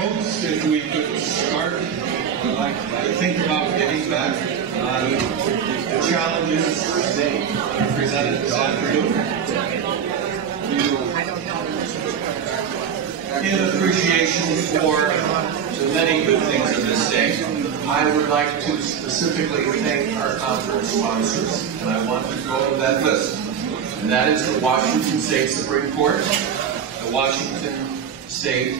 Folks, if we could start, I'd like to think about getting back on the challenges they presented this afternoon. In appreciation for the many good things of this day, I would like to specifically thank our conference sponsors, and I want to go to that list. And that is the Washington State Supreme Court, the Washington State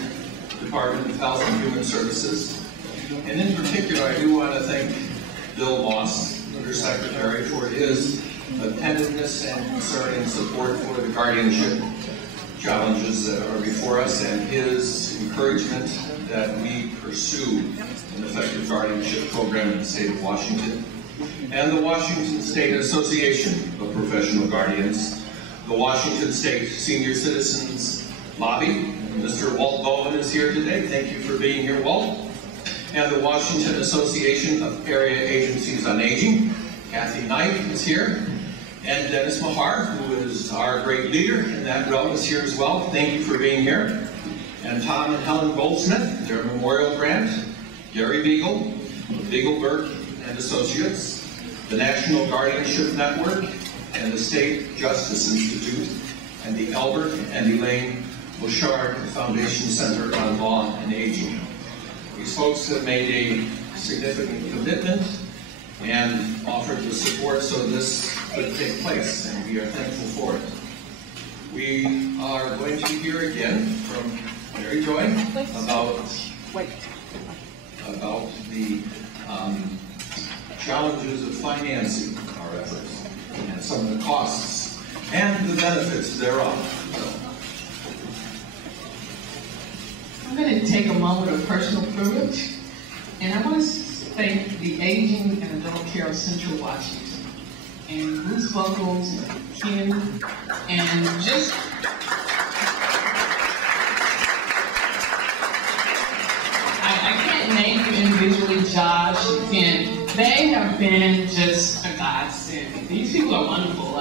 Department of Health and Human Services, and in particular, I do want to thank Bill Moss, Undersecretary, for his attentiveness and concern and support for the guardianship challenges that are before us, and his encouragement that we pursue an effective guardianship program in the state of Washington, and the Washington State Association of Professional Guardians, the Washington State Senior Citizens Lobby. Mr. Walt Bowen is here today. Thank you for being here, Walt. And the Washington Association of Area Agencies on Aging. Kathy Knight is here. And Dennis Mahar, who is our great leader in that realm, is here as well. Thank you for being here. And Tom and Helen Goldsmith, their memorial grant. Gary Beagle, Beagleberg and Associates, the National Guardianship Network, and the State Justice Institute, and the Albert and Elaine Bouchard Foundation Center on Law and Aging. These folks have made a significant commitment and offered the support so this could take place, and we are thankful for it. We are going to hear again from Mary Joy about the challenges of financing our efforts and some of the costs and the benefits thereof. I'm going to take a moment of personal privilege, and I want to thank the Aging and Adult Care of Central Washington, and Bruce Buckles, Ken, and just I can't name you individually, Josh, Ken. They have been just a godsend. These people are wonderful.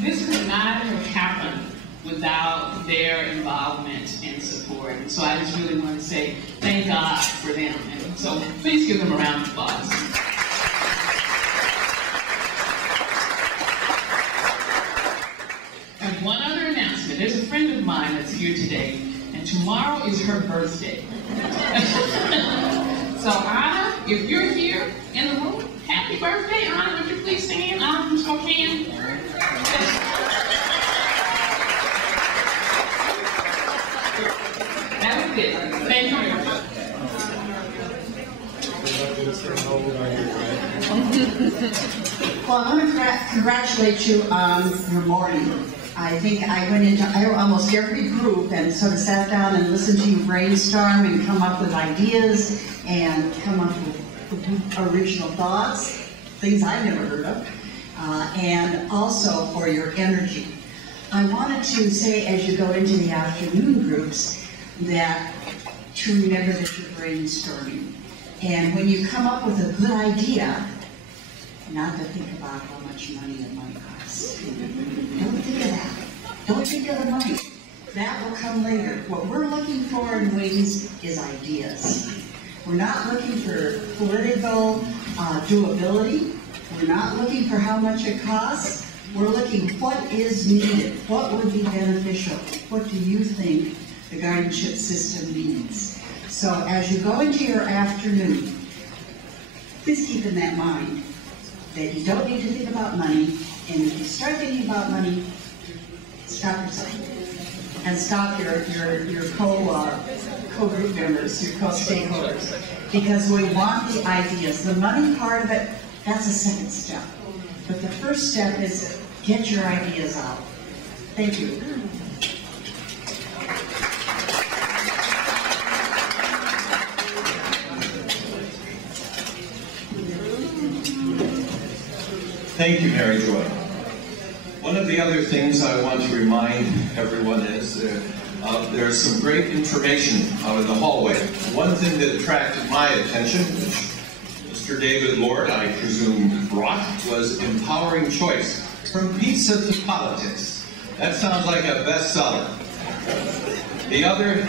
This could not have happened without their involvement and support. And so I just really want to say thank God for them. And so please give them a round of applause. And one other announcement. There's a friend of mine that's here today, and tomorrow is her birthday. So Anna, if you're here in the room, happy birthday. Anna, would you please stand? Anna from Spokane. That was it. Thank you very much. Well, I want to congratulate you on your morning. I think I went into almost every group and sort of sat down and listened to you brainstorm and come up with ideas and come up with original thoughts, things I've never heard of, and also for your energy. I wanted to say, as you go into the afternoon groups, that to remember that you're brainstorming. And when you come up with a good idea, not to think about how much money it might cost. Don't think of that. Don't think of the money. That will come later. What we're looking for in Wings is ideas. We're not looking for political doability. We're not looking for how much it costs. We're looking what is needed. What would be beneficial? What do you think the guardianship system needs? So as you go into your afternoon, please keep in that mind that you don't need to think about money, and if you start thinking about money, stop yourself and stop your co-group members, your co-stakeholders, because we want the ideas. The money part of it, that's a second step, but the first step is get your ideas out. Thank you. Thank you, Mary Joy. One of the other things I want to remind everyone is there's some great information out in the hallway. One thing that attracted my attention, which Mr. David Lord, I presume, brought, was Empowering Choice, From Pizza to Politics. That sounds like a bestseller. The other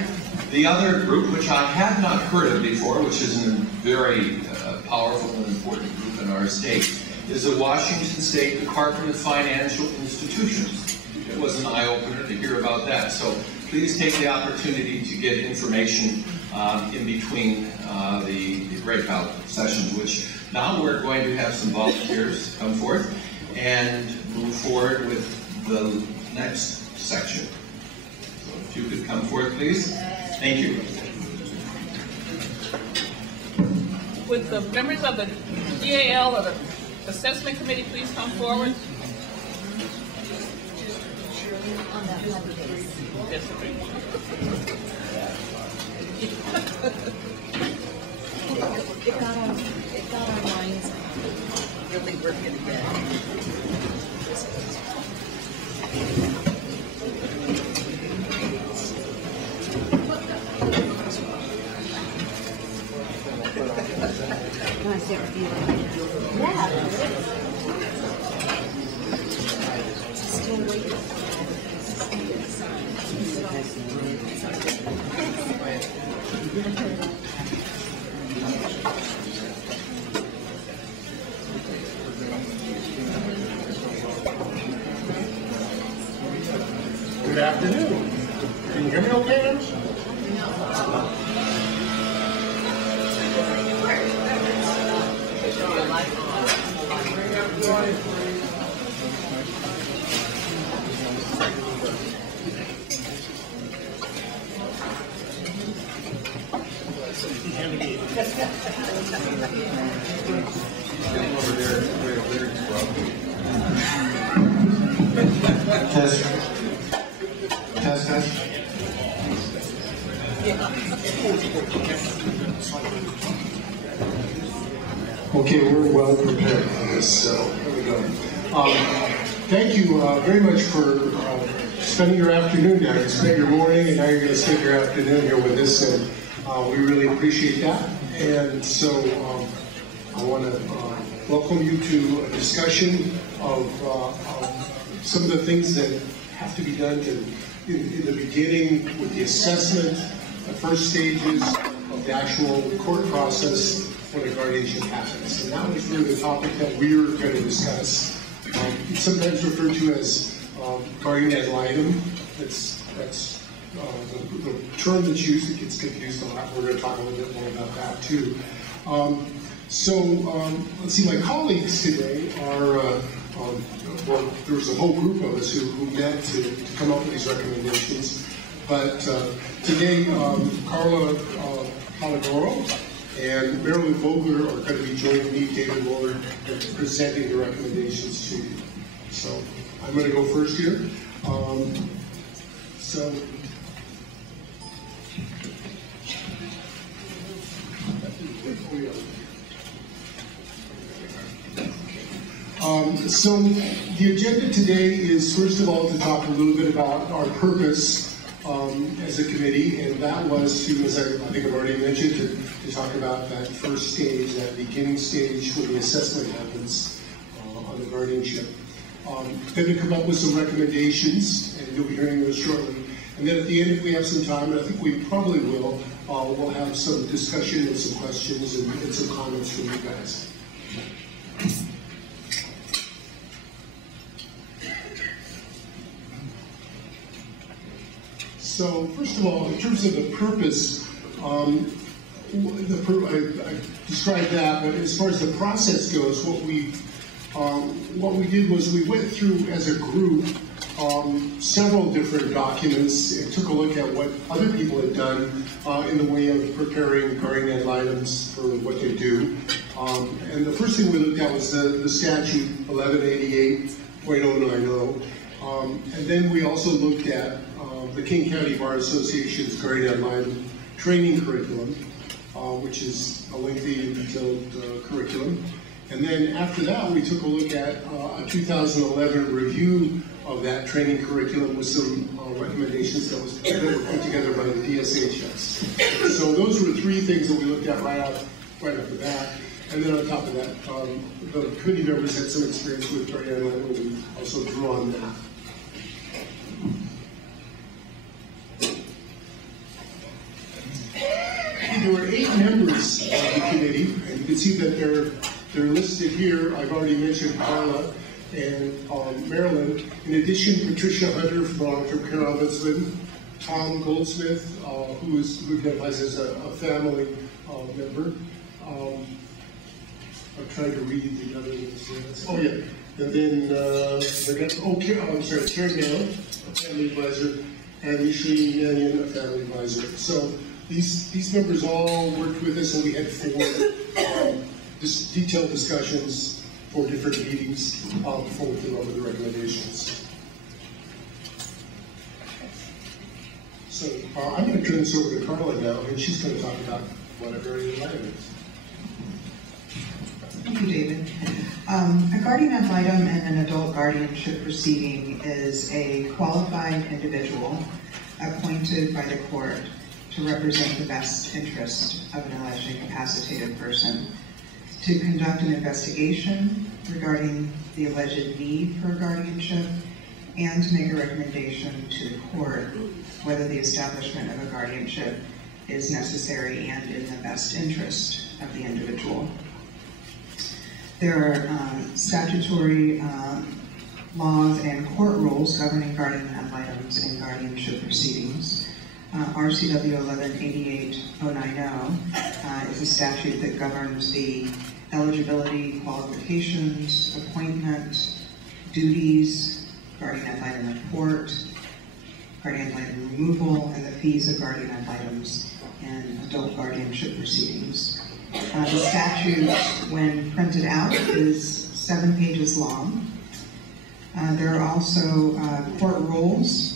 The other group, which I had not heard of before, which is a very powerful and important group in our state, is the Washington State Department of Financial Institutions. It was an eye-opener to hear about that. So please take the opportunity to get information in between the breakout sessions, which now we're going to have some volunteers come forth and move forward with the next section. So if you could come forth, please. Thank you. Would the members of the GAL or the Assessment Committee please come forward? Yes, It got our minds really working again. Can I sit with you? Yeah. Still waiting. Good afternoon. Can you hear me okay? Test. Test, test. Okay, we're well prepared for this, so here we go. Thank you very much for spending your afternoon now. You spent your morning and now you're going to spend your afternoon here with us, and we really appreciate that. And so I want to welcome you to a discussion of some of the things that have to be done in the beginning with the assessment, the first stages of the actual court process when a guardianship happens. And that was really the topic that we were going to discuss. It's sometimes referred to as guardian ad litem. That's the term that's used. It gets confused a lot. We're going to talk a little bit more about that too. Let's see, my colleagues today are, well, there was a whole group of us who met to come up with these recommendations. But today, Carla Palagoro and Marilyn Vogler are going to be joining me, David Willard, and presenting the recommendations to you. So I'm going to go first here. So the agenda today is, first of all, to talk a little bit about our purpose as a committee, and that was to, as I think I've already mentioned, to talk about that first stage, that beginning stage when the assessment happens on the guardianship. Then to come up with some recommendations, and you'll be hearing those shortly. And then at the end, if we have some time, and I think we probably will, we'll have some discussion and some questions and some comments from you guys. So first of all, in terms of the purpose, I described that, but as far as the process goes, what we did was we went through as a group several different documents and took a look at what other people had done in the way of preparing guardian ad litems for what they do. And the first thing we looked at was the statute 1188.090. And then we also looked at the King County Bar Association's guardian ad litem training curriculum, which is a lengthy and detailed curriculum. And then after that, we took a look at a 2011 review of that training curriculum with some recommendations that were put together by the DSHS. So those were three things that we looked at right off the bat. And then on top of that, the committee members had some experience with guardian ad litem, and we also drew on that. there were 8 members of the committee, and you can see that they're listed here. I've already mentioned Carla and Marilyn. In addition, Patricia Hunter from Care Ombudsman, Tom Goldsmith, who identifies as a family member. I'm trying to read the other ones. Oh yeah, and then Karen Nail, a family advisor, and Micheline Mannion, a family advisor. So these members all worked with us, and we had 4 detailed discussions, 4 different meetings before we came up with the recommendations. So I'm going to turn this over to Carla now, and she's going to talk about whatever environment. Thank you, David. A guardian ad litem in an adult guardianship proceeding is a qualified individual appointed by the court to represent the best interest of an alleged incapacitated person, to conduct an investigation regarding the alleged need for guardianship, and to make a recommendation to the court whether the establishment of a guardianship is necessary and in the best interest of the individual. There are statutory laws and court rules governing guardian ad litems in guardianship proceedings. RCW 1188-090 is a statute that governs the eligibility, qualifications, appointment, duties, guardian ad litem report, guardian ad litem removal, and the fees of guardian ad litems in adult guardianship proceedings. The statute, when printed out, is 7 pages long. There are also court rules,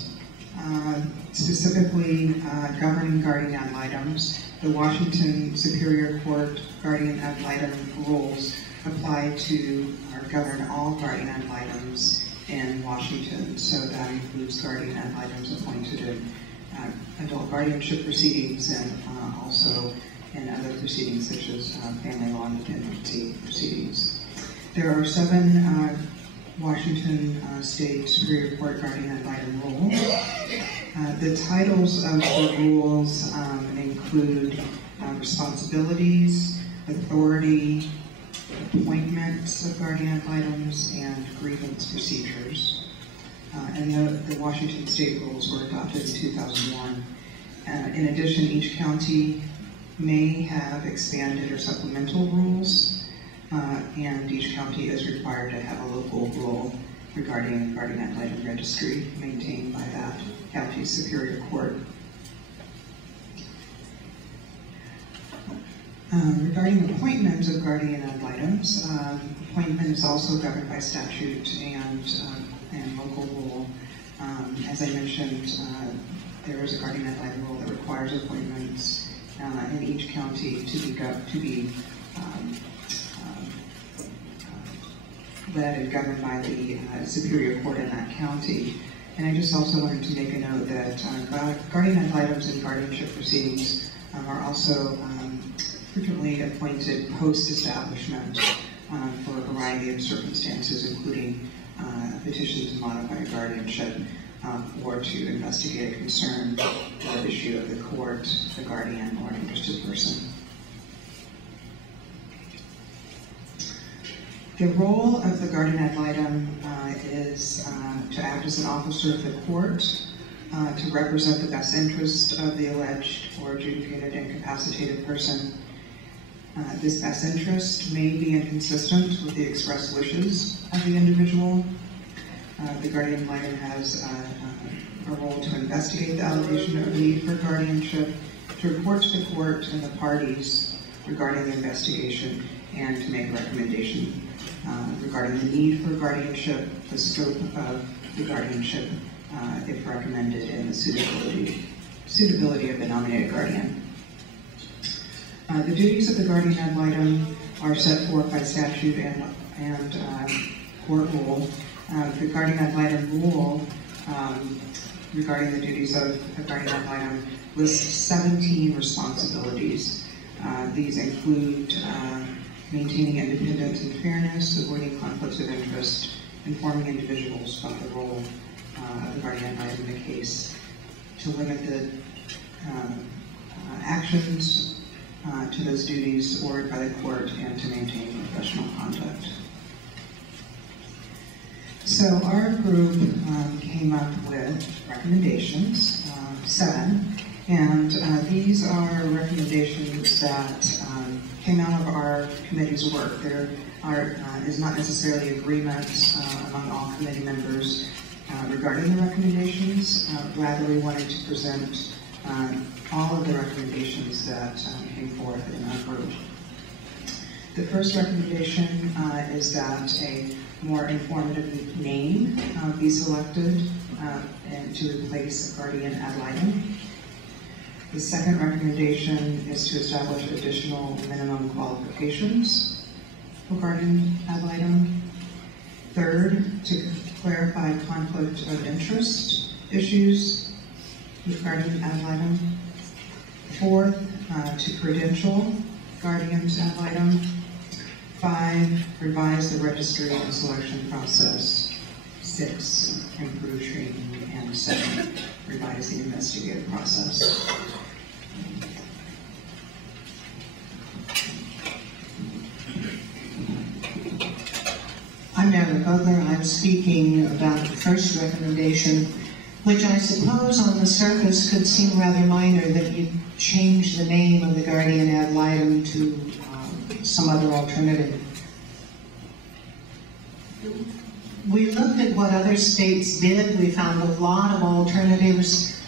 specifically governing guardian ad litems. The Washington Superior Court guardian ad litem rules apply to or govern all guardian ad litems in Washington. So that includes guardian ad litems appointed in adult guardianship proceedings and also in other proceedings such as family law and dependency proceedings. There are 7 Washington State Superior Court guardian ad litem rules. The titles of the rules include responsibilities, authority, appointments of guardian ad litems, and grievance procedures. And the Washington State rules were adopted in 2001. In addition, each county may have expanded or supplemental rules, and each county is required to have a local rule regarding guardian ad litem registry maintained by that county's superior court. Regarding appointment of guardian ad litems, appointment is also governed by statute and local rule. As I mentioned, there is a guardian ad litem rule that requires appointments in each county to be led and governed by the Superior Court in that county. And I just also wanted to make a note that guardian ad litems in guardianship proceedings are also frequently appointed post-establishment for a variety of circumstances, including a petition to modify a guardianship or to investigate a concern or issue of the court, the guardian, or an interested person. The role of the guardian ad litem is to act as an officer of the court, to represent the best interest of the alleged or adjudicated incapacitated person. This best interest may be inconsistent with the express wishes of the individual. The guardian ad litem has a role to investigate the allegation of need for guardianship, to report to the court and the parties regarding the investigation, and to make a recommendation regarding the need for guardianship, the scope of the guardianship, if recommended, and the suitability of the nominated guardian. The duties of the guardian ad litem are set forth by statute and court rule. The guardian ad litem rule regarding the duties of a guardian ad litem lists 17 responsibilities. These include maintaining independence and fairness, avoiding conflicts of interest, informing individuals about the role of the guardian ad litem in the case, to limit the actions to those duties ordered by the court and to maintain professional conduct. So our group came up with recommendations, 7, and these are recommendations that came out of our committee's work. There is not necessarily agreement among all committee members regarding the recommendations. Rather, we wanted to present all of the recommendations that came forth in our group. The first recommendation is that a more informative name be selected and to replace guardian ad litem. The second recommendation is to establish additional minimum qualifications for guardian ad litem. Third, to clarify conflict of interest issues with guardian ad litem. Fourth, to credential guardians ad litem. 5, revise the registry and selection process. 6, improve training. And 7, revise the investigative process. I'm Marilyn Butler. I'm speaking about the first recommendation, which I suppose on the surface could seem rather minor, that you change the name of the guardian ad litem to some other alternative. We looked at what other states did. We found a lot of alternatives.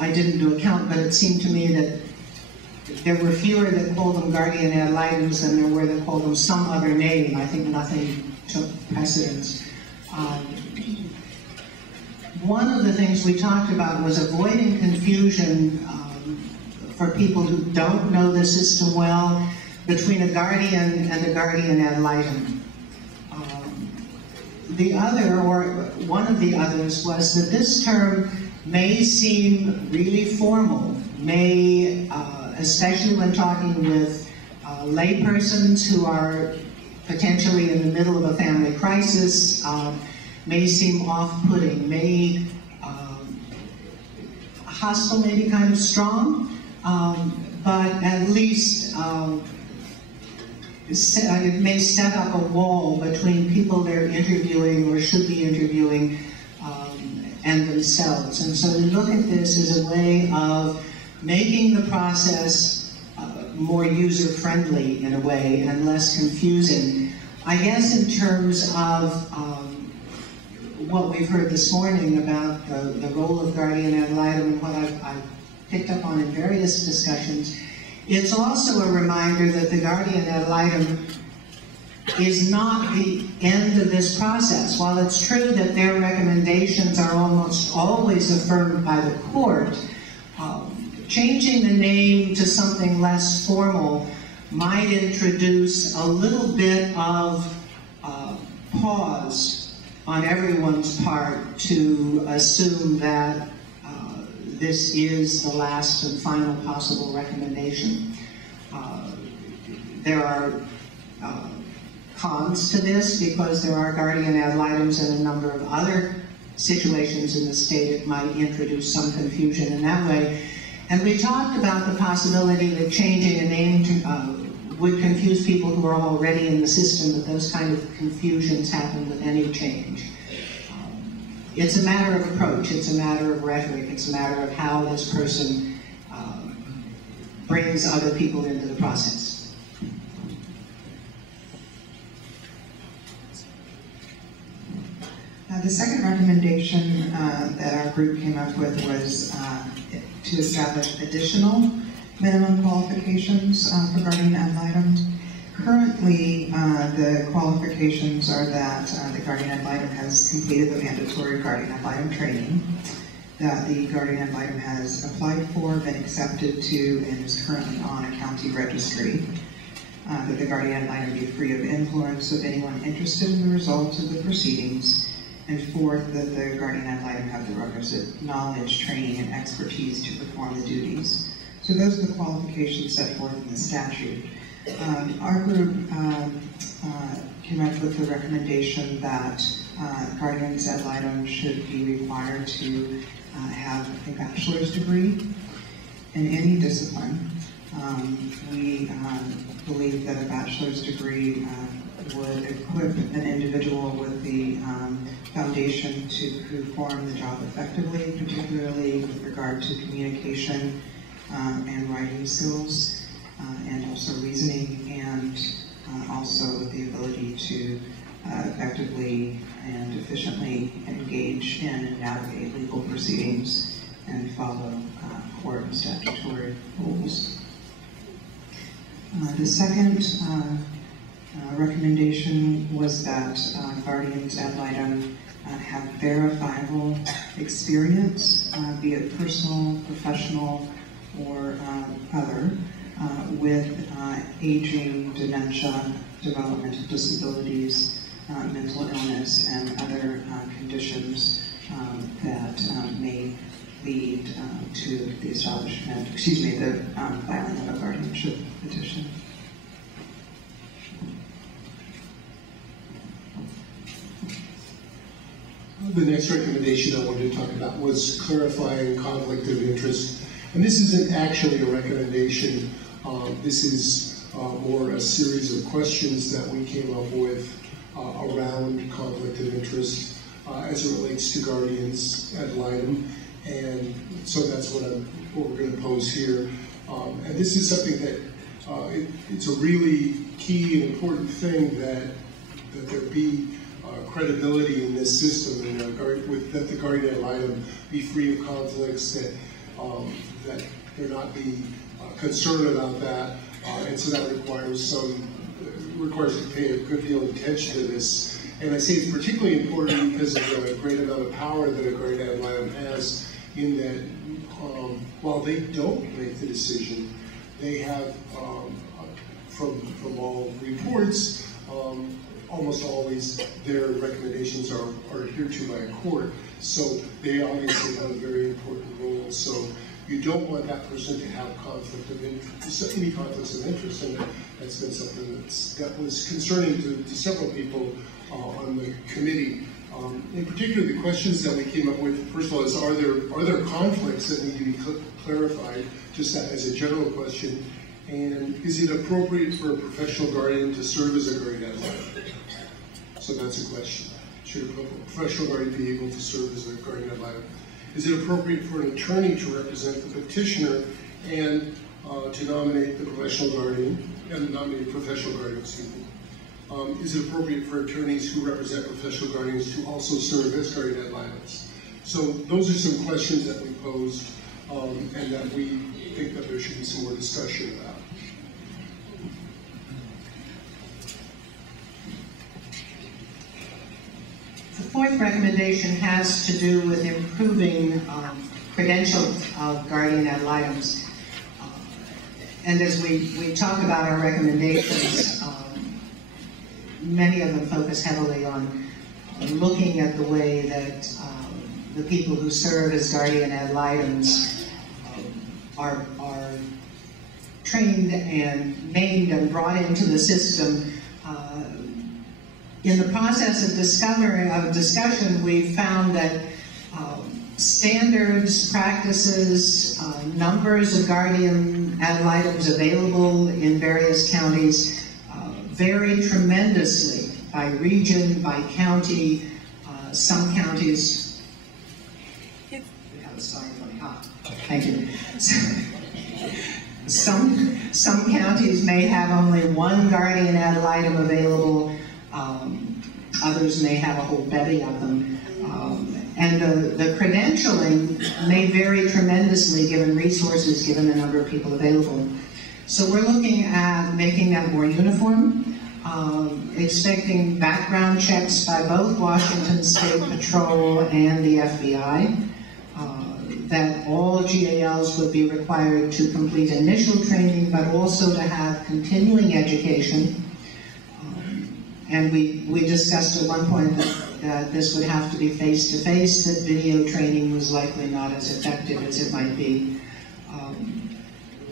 I didn't do a count, but it seemed to me that there were fewer that called them guardian ad litems than there were that called them some other name. I think nothing took precedence. One of the things we talked about was avoiding confusion for people who don't know the system well between a guardian and a guardian ad litem. The other, or one of the others, was that this term may seem really formal, may, especially when talking with laypersons who are potentially in the middle of a family crisis, may seem off-putting, may hostile, maybe kind of strong, but at least it may set up a wall between people they're interviewing or should be interviewing and themselves. And so we look at this as a way of making the process more user-friendly in a way and less confusing. I guess in terms of what we've heard this morning about the role of guardian ad litem and what I've picked up on in various discussions, it's also a reminder that the guardian ad litem is not the end of this process. While it's true that their recommendations are almost always affirmed by the court, changing the name to something less formal might introduce a little bit of pause on everyone's part to assume that this is the last and final possible recommendation. There are cons to this because there are guardian ad litems in a number of other situations in the state. It might introduce some confusion in that way. And we talked about the possibility that changing a name would confuse people who are already in the system, that those kind of confusions happen with any change. It's a matter of approach, it's a matter of rhetoric, it's a matter of how this person brings other people into the process. The second recommendation that our group came up with was to establish additional minimum qualifications for guardian ad litem. Currently, the qualifications are that the guardian ad litem has completed the mandatory guardian ad litem training, that the guardian ad litem has applied for, been accepted to, and is currently on a county registry, that the guardian ad litem be free of influence of anyone interested in the results of the proceedings, and fourth, that the guardian ad litem have the requisite knowledge, training, and expertise to perform the duties. So those are the qualifications set forth in the statute. Our group came up with the recommendation that guardians ad litem should be required to have a bachelor's degree in any discipline, We believe that a bachelor's degree would equip an individual with the foundation to perform the job effectively, particularly with regard to communication and writing skills, and also reasoning, and also with the ability to effectively and efficiently engage in and navigate legal proceedings and follow court and statutory rules. The second recommendation was that guardians ad litem have verifiable experience, be it personal, professional, or other, with aging, dementia, developmental disabilities, mental illness, and other conditions that may lead to the establishment, the filing of a guardianship petition. The next recommendation I wanted to talk about was clarifying conflict of interest. And this isn't actually a recommendation. This is more a series of questions that we came up with around conflict of interest as it relates to guardians ad litem. And so that's what we're going to pose here. And this is something that it's a really key and important thing that there be credibility in this system, and that the guardian ad litem be free of conflicts, that there not be concern about that, and so that requires to pay a good deal of attention to this. And I say it's particularly important because of the great amount of power that a guardian ad litem has, in that while they don't make the decision, they have, from all reports, almost always their recommendations are adhered to by a court. So they obviously have a very important role. So you don't want that person to have conflict of interest, any conflicts of interest, and that's been something that was concerning to several people on the committee. In particular, the questions that we came up with, first of all, is are there conflicts that need to be clarified, just as a general question, and is it appropriate for a professional guardian to serve as a guardian ad litem? So that's a question. Should a professional guardian be able to serve as a guardian ad litem? Is it appropriate for an attorney to represent the petitioner and to nominate the professional guardian, and nominate a professional guardian, excuse me? Is it appropriate for attorneys who represent professional guardians to also serve as guardian ad litems? So those are some questions that we posed, and that we think that there should be some more discussion about. The fourth recommendation has to do with improving credentials of guardian ad litems. And as we talk about our recommendations, many of them focus heavily on looking at the way that the people who serve as guardian ad litems are trained and named and brought into the system. In the process of discussion, we found that standards, practices, numbers of guardian ad litems available in various counties vary tremendously by region, by county. Some counties, we have a sign on top. Thank you. Some counties may have only one guardian ad litem available. Others may have a whole bevy of them. And the credentialing may vary tremendously given resources, given the number of people available. So we're looking at making that more uniform, expecting background checks by both Washington State Patrol and the FBI, that all GALs would be required to complete initial training, but also to have continuing education. And we discussed at one point that this would have to be face-to-face, that video training was likely not as effective as it might be.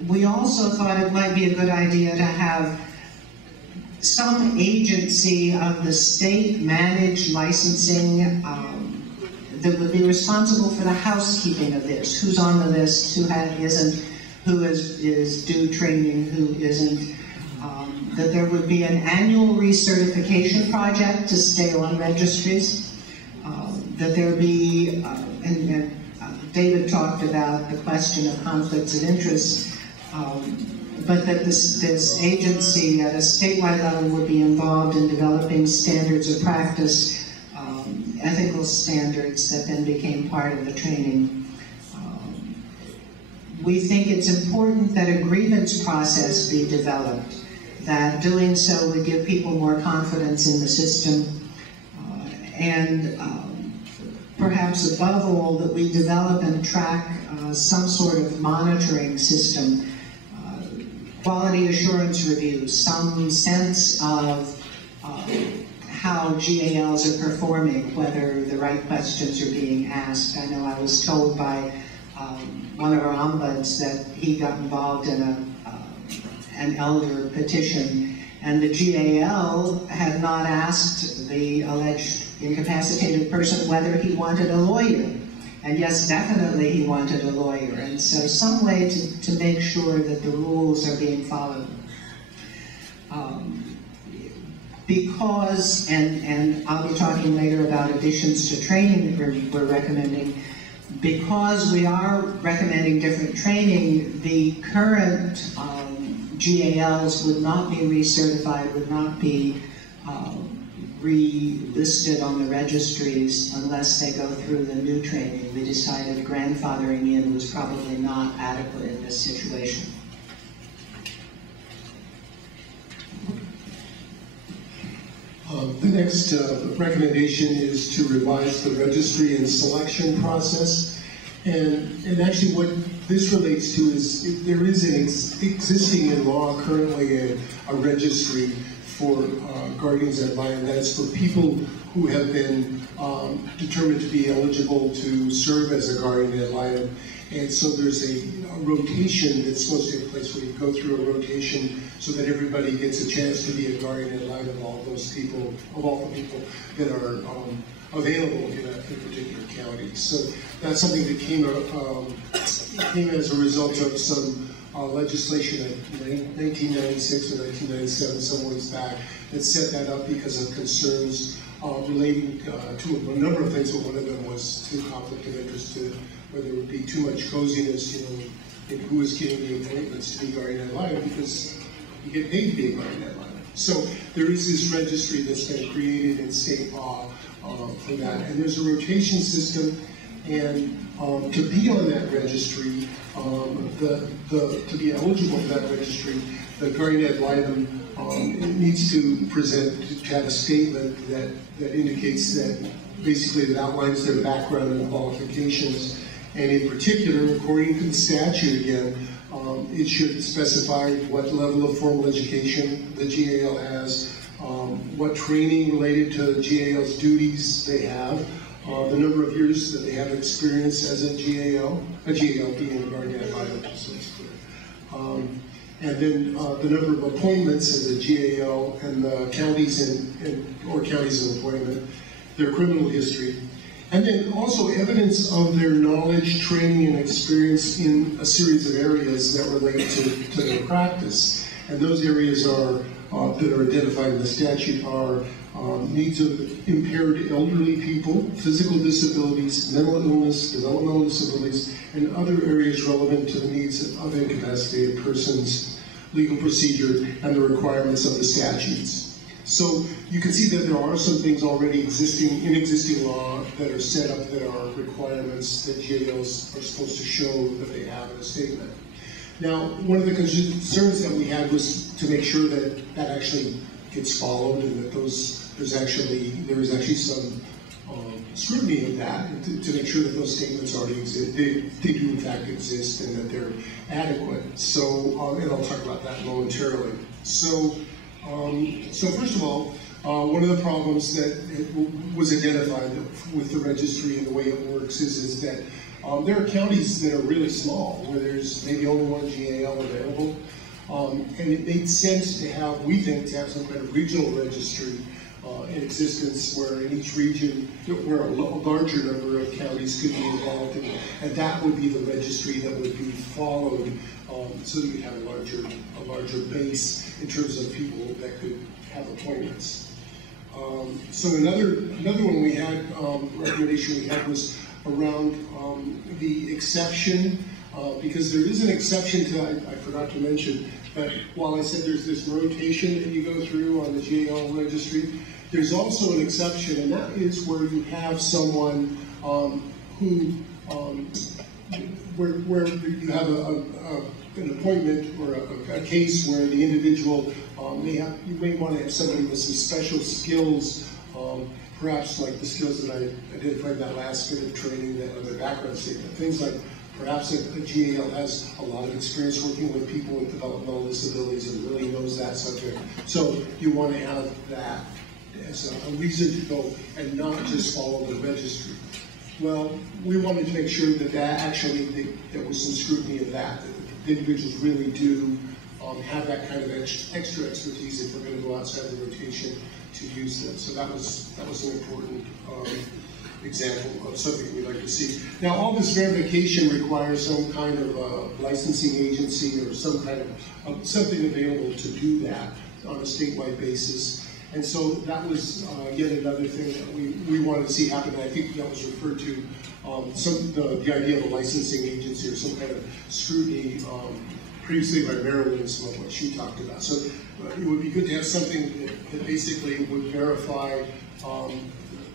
We also thought it might be a good idea to have some agency of the state manage licensing that would be responsible for the housekeeping of this, who's on the list, who isn't, who is due training, who isn't, that there would be an annual recertification project to stay on registries, that there be, and David talked about the question of conflicts of interest, but that this agency at a statewide level would be involved in developing standards of practice, ethical standards that then became part of the training. We think it's important that a grievance process be developed, that doing so would give people more confidence in the system, and perhaps above all, that we develop and track some sort of monitoring system, quality assurance reviews, some sense of how GALs are performing, whether the right questions are being asked. I know I was told by one of our ombuds that he got involved in an elder petition, and the GAL had not asked the alleged incapacitated person whether he wanted a lawyer. And yes, definitely he wanted a lawyer. And so some way to make sure that the rules are being followed. Because, and I'll be talking later about additions to training that we're recommending, because we are recommending different training, the current GALs would not be recertified, would not be relisted on the registries unless they go through the new training. We decided grandfathering in was probably not adequate in this situation. The next recommendation is to revise the registry and selection process. And actually what this relates to is there is an existing in law currently a registry for guardians ad litem. That's for people who have been determined to be eligible to serve as a guardian ad litem. And so there's a rotation that's supposed to take place where you go through a rotation so that everybody gets a chance to be a guardian ad litem of all those people, of all the people that are available in a particular county. So that's something that came as a result of some legislation in 1996 or 1997, some ways back, that set that up because of concerns relating to a number of things, but one of them was to conflict of interest, to whether it would be too much coziness, in who is getting the appointments to be guardian ad litem, because you get paid to be a guardian ad litem. So there is this registry that's been created in state law for that, and there's a rotation system, and to be on that registry, to be eligible for that registry, the guardian ad litem needs to have a statement that indicates that basically that outlines their background and qualifications, and in particular, according to the statute again, it should specify what level of formal education the GAL has, what training related to the GAL's duties they have, the number of years that they have experience as a GAL being a guardian ad litem, so it's clear. And then the number of appointments as a GAL and the counties or counties of appointment, their criminal history, and then also evidence of their knowledge, training, and experience in a series of areas that relate to their practice. And those areas are that are identified in the statute are needs of impaired elderly people, physical disabilities, mental illness, developmental disabilities, and other areas relevant to the needs of incapacitated persons, legal procedure, and the requirements of the statutes. So you can see that there are some things already in existing law that are set up that are requirements that GALs are supposed to show that they have in a statement. Now, one of the concerns that we had was to make sure that that actually gets followed, and that there is actually some scrutiny of that to make sure that those statements already exist. They do in fact exist, and that they're adequate. So, and I'll talk about that momentarily. So first of all, one of the problems that was identified with the registry and the way it works is that there are counties that are really small, where there's maybe only one GAL available, and it made sense to have, we think, to have some kind of regional registry in existence, where in each region, where a larger number of counties could be involved, and that would be the registry that would be followed, so that you have a larger base in terms of people that could have appointments. So another one we had, recommendation we had was around the exception, because there is an exception to, I forgot to mention, but while I said there's this rotation that you go through on the GAL registry, there's also an exception, and that is where you have someone who, where you have an appointment or a case where the individual you may want to have somebody with some special skills, perhaps like the skills that I identified in that last bit of training, that other background statement, things like perhaps a GAL has a lot of experience working with people with developmental disabilities and really knows that subject. So you want to have that as a reason to go and not just follow the registry. Well, we wanted to make sure that there was some scrutiny of that the individuals really do have that kind of extra expertise if we're going to go outside the rotation to use them. So that was an important example of something we'd like to see. Now, all this verification requires some kind of licensing agency or some kind of something available to do that on a statewide basis. And so that was yet another thing that we wanted to see happen. And I think that was referred to the idea of a licensing agency or some kind of scrutiny previously by Marilyn and some of what she talked about. So it would be good to have something that basically would verify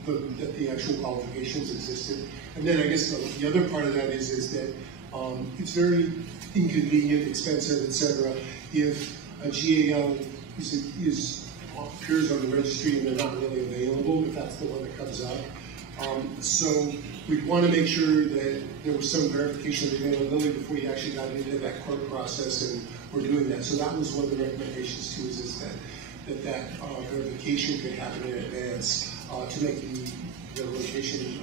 that the actual qualifications existed. And then I guess the other part of that is that it's very inconvenient, expensive, etc. if a GAL appears on the registry and they're not really available, if that's the one that comes up. So we'd want to make sure that there was some verification of availability before you actually got into that court process, and we're doing that. So that was one of the recommendations too, is that verification could happen in advance to make the rotation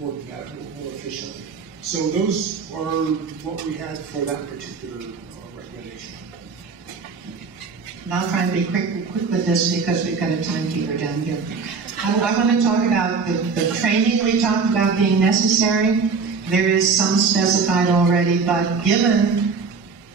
work more efficiently. So those are what we had for that particular recommendation. And I'll try and be quick with this because we've got a timekeeper down here. I want to talk about the training we talked about being necessary. There is some specified already, but given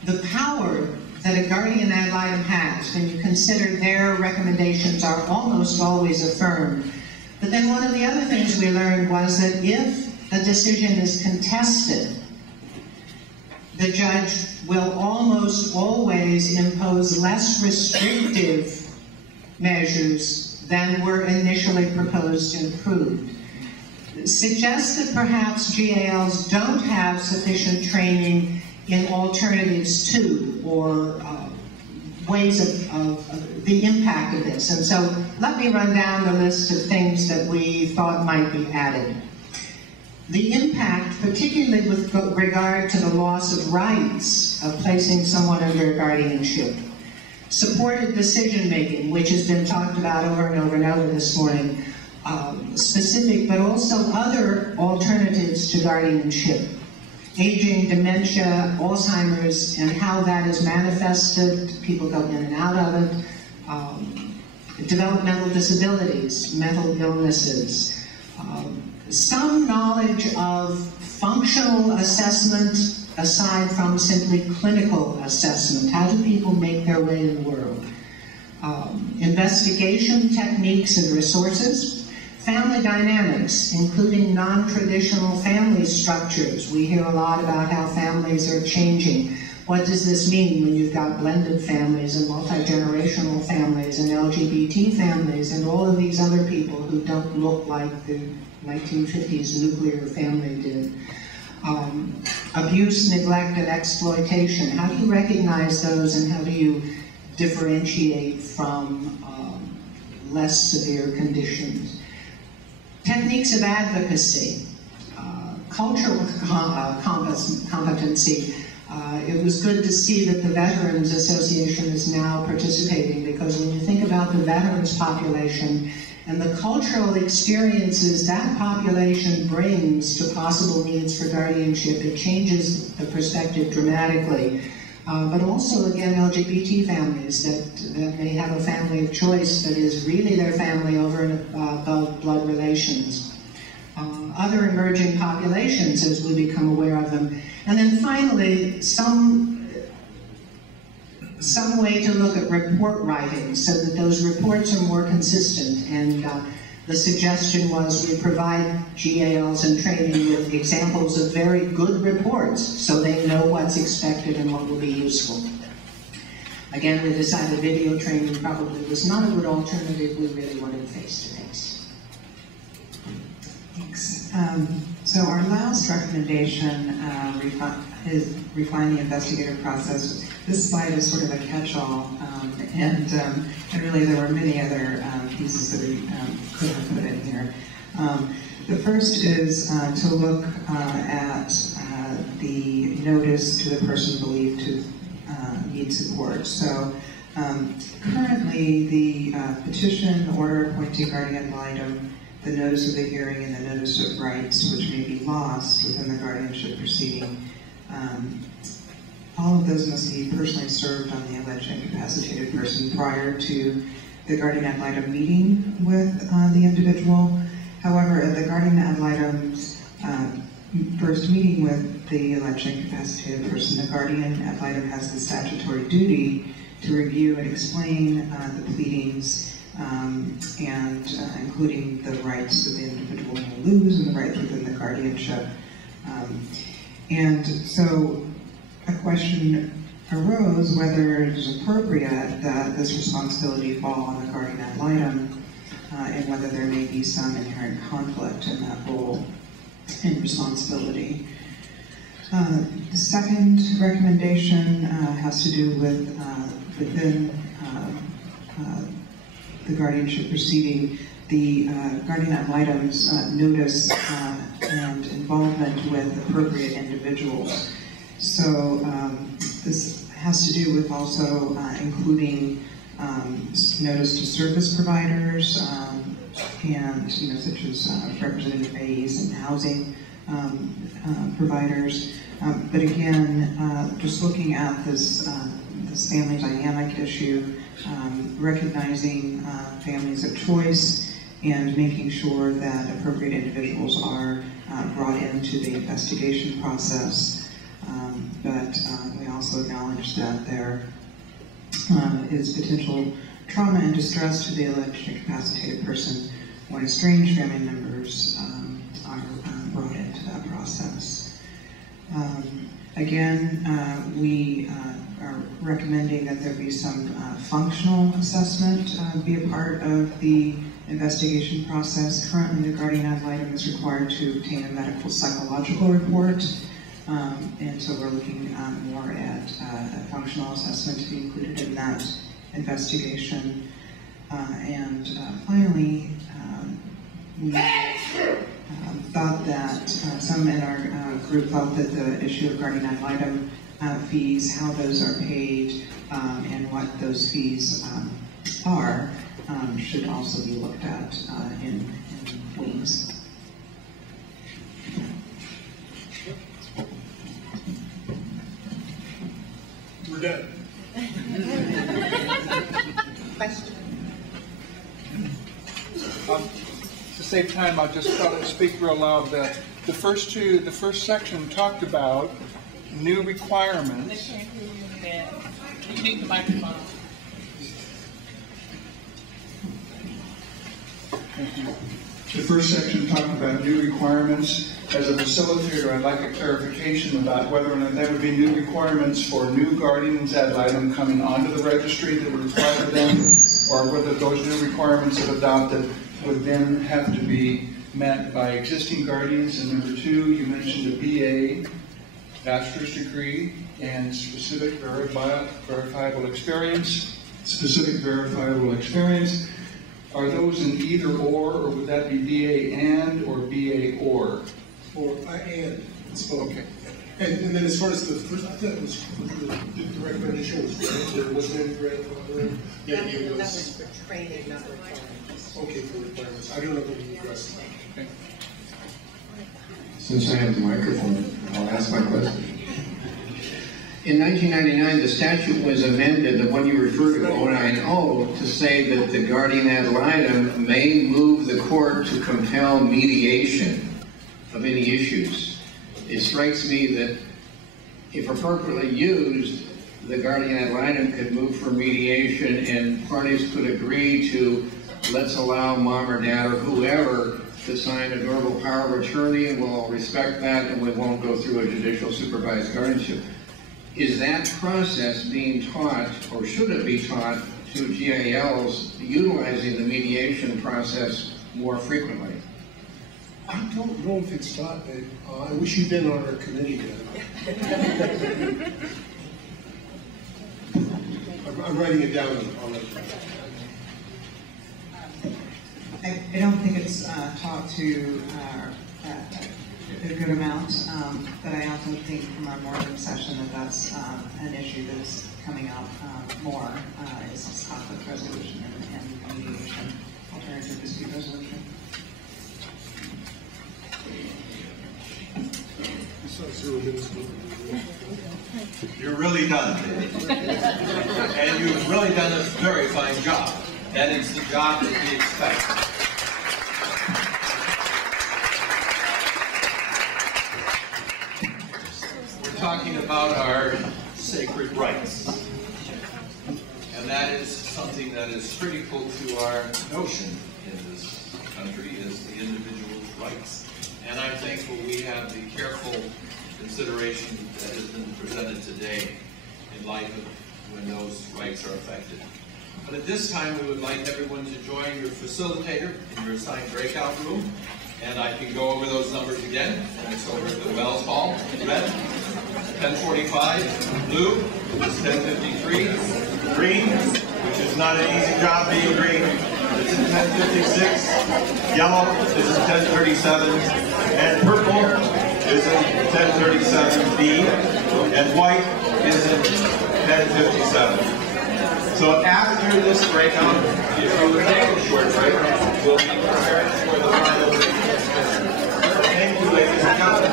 the power that a guardian ad litem has, when you consider their recommendations are almost always affirmed. But then one of the other things we learned was that if a decision is contested, the judge will almost always impose less restrictive measures than were initially proposed and approved. Suggests that perhaps GALs don't have sufficient training in alternatives to, or ways of the impact of this. And so let me run down the list of things that we thought might be added. The impact, particularly with regard to the loss of rights of placing someone under guardianship. Supported decision-making, which has been talked about over and over and over this morning, specific, but also other alternatives to guardianship. Aging, dementia, Alzheimer's, and how that is manifested, people go in and out of it, developmental disabilities, mental illnesses, some knowledge of functional assessment aside from simply clinical assessment. How do people make their way in the world? Investigation techniques and resources. Family dynamics, including non-traditional family structures. We hear a lot about how families are changing. What does this mean when you've got blended families and multi-generational families and LGBT families and all of these other people who don't look like the 1950s nuclear family did? Abuse, neglect, and exploitation. How do you recognize those, and how do you differentiate from less severe conditions? Techniques of advocacy, cultural competency. It was good to see that the Veterans Association is now participating, because when you think about the veterans population and the cultural experiences that population brings to possible needs for guardianship, it changes the perspective dramatically but also, again, LGBT families that may have a family of choice that is really their family over and above blood relations. Other emerging populations as we become aware of them. And then finally, some way to look at report writing so that those reports are more consistent. And the suggestion was we provide GALs in training with examples of very good reports so they know what's expected and what will be useful. Again, we decided video training probably was not a good alternative. We really wanted face-to-face. Thanks. So our last recommendation is refine the investigative process. This slide is sort of a catch-all, and really there were many other pieces that we could have put in here. The first is to look at the notice to the person believed to need support. So currently the petition, order appointing guardian ad litem, the notice of the hearing, and the notice of rights, which may be lost within the guardianship proceeding, all of those must be personally served on the alleged incapacitated person prior to the guardian ad litem meeting with the individual. However, at the guardian ad litem's first meeting with the alleged incapacitated person, the guardian ad litem has the statutory duty to review and explain the pleadings, and including the rights that the individual may lose and the rights within the guardianship. And so a question arose whether it is appropriate that this responsibility fall on the guardian ad litem, and whether there may be some inherent conflict in that role and responsibility. The second recommendation has to do with within the guardianship proceeding, the guardian ad litem's notice and involvement with appropriate individuals. So this has to do with also including notice to service providers and such as representative AEs and housing providers. But again, just looking at this family dynamic issue, recognizing families of choice and making sure that appropriate individuals are brought into the investigation process. But we also acknowledge that there is potential trauma and distress to the alleged incapacitated person when estranged family members are brought into that process. Again, we are recommending that there be some functional assessment be a part of the investigation process. Currently, the guardian ad litem is required to obtain a medical psychological report, and so we're looking more at a functional assessment to be included in that investigation. And finally, we thought that some in our group felt that the issue of guardian ad litem fees, how those are paid, and what those fees are, should also be looked at in wings. We're done. Question? To save time, I'll just try to speak real loud. The first section talked about new requirements. You need the microphone. Thank you. The first section talked about new requirements. As a facilitator, I'd like a clarification about whether or not there would be new requirements for new guardians ad litem coming onto the registry that would require them, or whether those new requirements if adopted would then have to be met by existing guardians. And number two, you mentioned a BA, bachelor's degree, and specific verifiable experience. Specific verifiable experience. Are those in either or would that be BA and or BA or? Or and. So, okay. And then as far as the first, I thought it was the recommendation was grant. There wasn't any grant. Yeah, it was. That was for training, not requirements. Okay, for requirements. I don't know if we addressed that. Okay. Since I have the microphone, I'll ask my question. in 1999, the statute was amended, the one you referred to, 090, to say that the guardian ad litem may move the court to compel mediation of any issues. It strikes me that if appropriately used, the guardian ad litem could move for mediation and parties could agree to, let's allow mom or dad or whoever to sign a durable power of attorney, and we'll respect that and we won't go through a judicial supervised guardianship. Is that process being taught, or should it be taught, to GALs utilizing the mediation process more frequently? I don't know if it's taught, Dave. I wish you'd been on our committee, Dan. I'm writing it down on the. I don't think it's taught to a good amount, but I also think from our morning session that that's an issue that's coming out more, is this conflict resolution and mediation, alternative dispute resolution. You're really done, Dave. And you've really done a very fine job. That is the job that we expect. We're talking about our sacred rights. And that is something that is critical to our notion in this country, is the individual's rights. And I'm thankful we have the careful consideration that has been presented today in light of when those rights are affected. But at this time, we would like everyone to join your facilitator in your assigned breakout room. And I can go over those numbers again. And it's over at the Wells Hall, red, 1045, blue is 1053, green, which is not an easy job being green, is 1056, yellow is 1037, and purple is in 1037B, and white is in 1057. So after this breakout, if you would take a short break, we'll be prepared for the final. Thank you, ladies and gentlemen.